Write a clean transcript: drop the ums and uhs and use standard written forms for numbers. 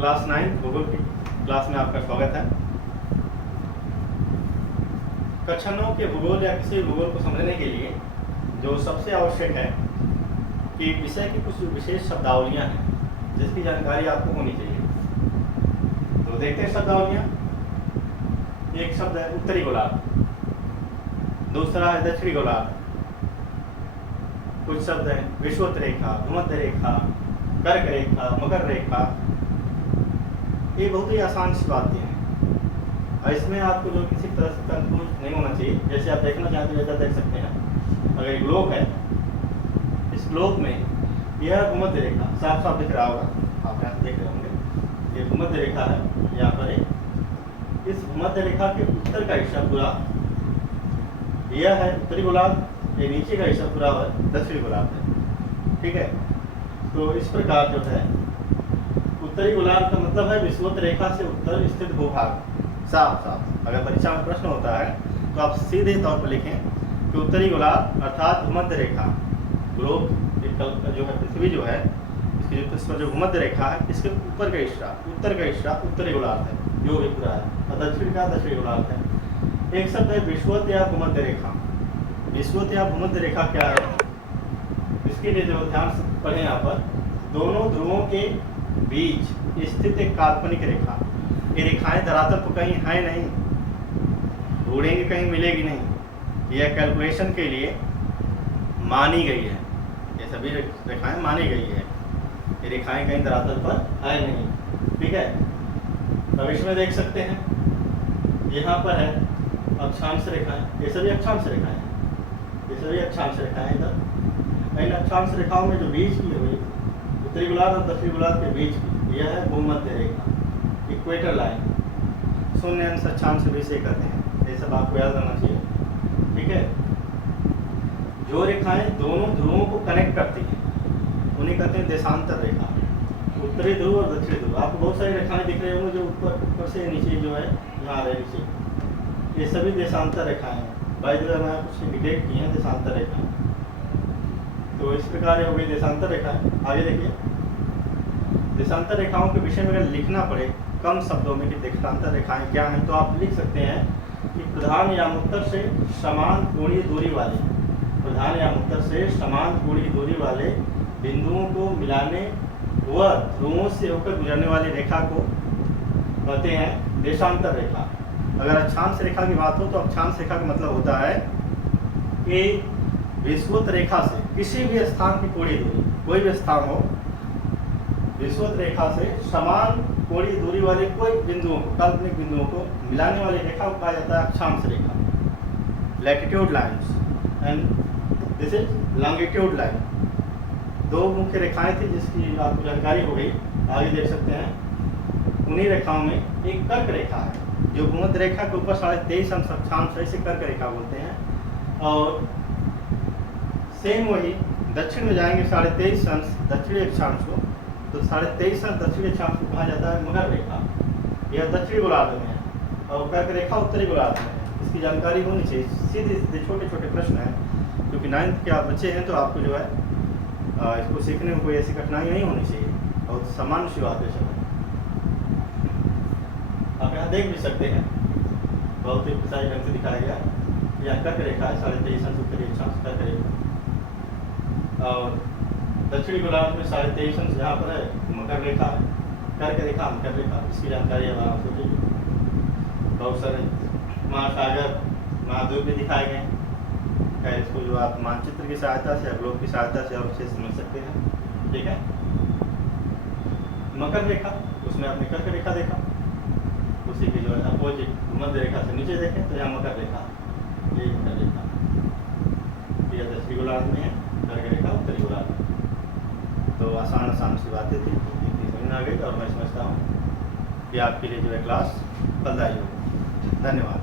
Class 9 भूगोल की class में आपका स्वागत है। कक्षा 9 के भूगोल या किसी भूगोल को समझने के लिए जो सबसे आवश्यक है कि विषय की कुछ विशेष शब्दावलियां हैं जिसकी जानकारी आपको होनी चाहिए। तो देखते हैं शब्दावलियां। एक शब्द है उत्तरी गोलार्ध, दूसरा है दक्षिणी गोलार्ध, कुछ शब्द हैं विषुवत रेखा, भूमध्य रेखा, कर्क रेखा, मकर रेखा। ये बहुत ही आसान सी बातें हैं और इसमें आपको जो किसी तरह से कंफ्यूज नहीं होना चाहिए। जैसे आप देखना चाहते हैं वैसा देख सकते हैं। अगर एक ग्लोब है, इस ग्लोब में यह भूमध्य रेखा साफ साफ दिख रहा होगा, आप यहाँ से देख रहे होंगे। ये भूमध्य रेखा है, यहाँ पर एक इस भूमध्य रेखा के उत्तर का हिस्सा पूरा यह है उत्तरी गोलार्ध, ये नीचे का हिस्सा पूरा है दक्षिणी गोलार्ध है। ठीक है, तो इस प्रकार जो है उत्तरी गोलार्ध का मतलब है विषुवत रेखा से उत्तर स्थित भूभाग। साफ साफ अगर परीक्षा में प्रश्न होता है तो आप सीधे तौर पर लिखें कि उत्तरी गोलार्ध अर्थात भूमध्य रेखा, ग्लोब जो है पृथ्वी जो है इसकी जो इस पर जो भूमध्य रेखा है इसके ऊपर का हिस्सा उत्तर का हिस्सा उत्तरी गोलार्ध है, जो भी पूरा है, और दक्षिण का दक्षिणी गोलार्ध है। एक शब्द है विषुवत या भूमध्य रेखा। विषुवत या भूमध्य रेखा क्या है, इसके लिए जो ध्यान से पढ़ें यहाँ पर, दोनों ध्रुवों के बीच स्थित एक काल्पनिक रेखा। ये रेखाएं धरातल पर कहीं है नहीं, ढूंढेंगे कहीं मिलेगी नहीं, यह कैलकुलेशन के लिए मानी गई है। ये सभी रेखाएं मानी गई है, ये रेखाएं कहीं धरातल पर है नहीं। ठीक है, अब इसमें देख सकते हैं यहाँ पर है अक्षांश रेखाएं, ये सभी अक्षांश रेखाएं, ये सभी अक्षांश रेखाएं। इधर इन अक्षांश रेखाओं में जो बीच की हुई उत्तरी गोलार्ध और दक्षिणी गोलार्ध के बीच की यह है भूमध्य रेखा, इक्वेटर लाइन। शून्य अंश अक्षांश भी इसे कहते हैं, ये सब आपको याद रहना चाहिए। ठीक है, जो रेखाएं दोनों ध्रुवों को कनेक्ट करती हैं उन्हें कहते हैं देशांतर रेखा। उत्तरी ध्रुव और दक्षिणी ध्रुव, आपको बहुत सारी रेखाएं दिख रही होंगी जो ऊपर से नीचे जो है यहाँ आ रहे नीचे, ये सभी देशांतर रेखाएं हैं। बाई द वे मैं कुछ इंडिकेट की हैं देशांतर रेखाएं। तो इस प्रकार हो गई देशांतर रेखाएं। आगे देखिए, देशांतर रेखाओं के विषय में अगर लिखना पड़े कम शब्दों में कि देशांतर रेखाएं क्या हैं, तो आप लिख सकते हैं कि प्रधान यामोत्तर से समान कोणीय दूरी वाले, प्रधान यामोत्तर से समान कोणीय दूरी वाले बिंदुओं को मिलाने व ध्रुवों से होकर गुजरने वाली रेखा को कहते हैं देशांतर रेखा। अगर अक्षांश रेखा की बात हो तो अक्षांश रेखा का मतलब होता है कि विषुवत रेखा से किसी भी स्थान की कोणीय दूरी, कोई भी स्थान हो, विषुवत रेखा से समान कोणीय दूरी वाले कोई बिंदुओं को, काल्पनिक बिंदुओं को मिलाने वाली रेखा को कहा जाता है अक्षांश रेखा। Latitude lines and this is longitude line. दो मुख्य रेखाएं थी जिसकी आपको जानकारी हो गई। आगे देख सकते हैं उन्हीं रेखाओं में एक कर्क रेखा है जो भूमध्य रेखा के ऊपर 23.5 अंश अक्षांश है, इसे कर्क रेखा बोलते हैं। और सेम वही दक्षिण में जाएंगे 23.5 अंश दक्षिणी अक्षांश को, तो 23.5 अंश दक्षिणी अक्षांश को कहा जाता है मकर रेखा। यह दक्षिणी गोलार्ध में है और कर्क रेखा उत्तरी गोलार्ध में है। इसकी जानकारी होनी चाहिए। सीधे सीधे छोटे छोटे प्रश्न हैं, क्योंकि 9th के आप बच्चे हैं तो आपको जो है इसको सीखने में कोई ऐसी कठिनाई नहीं होनी चाहिए, बहुत सामान्य सी बात है। आप यहाँ देख भी सकते हैं, बहुत ही प्रिसाइज ढंग से दिखाया गया। यह कर्क रेखा है 23.5 अंश उत्तरी अक्षांश कर्क रेखा, और दक्षिणी गोलार्ध में 23.5 अंश यहाँ पर है मकर रेखा है, कर्क रेखा मकर रेखा। इसकी जानकारी अब आप सोचिए। बहुत सारे महासागर महाद्वीप भी दिखाए गए हैं। खैर इसको जो आप मानचित्र की सहायता से या ग्लोब की सहायता से और अच्छे से समझ सकते हैं। ठीक है, मकर रेखा, उसमें आपने कर्क रेखा देखा, उसी की जो है अपोजिट भूमध्य रेखा से नीचे देखें तो यहाँ मकर रेखा, ये मकर रेखा, यह दक्षिणी गोलार्ध में है, कर्क रेखा उत्तरी गोलार्ध में। तो आसान आसान सी बातें थी, इतनी समझ में आ गई और मैं समझता हूँ कि आपके लिए जो है क्लास फलदायी होगी। धन्यवाद।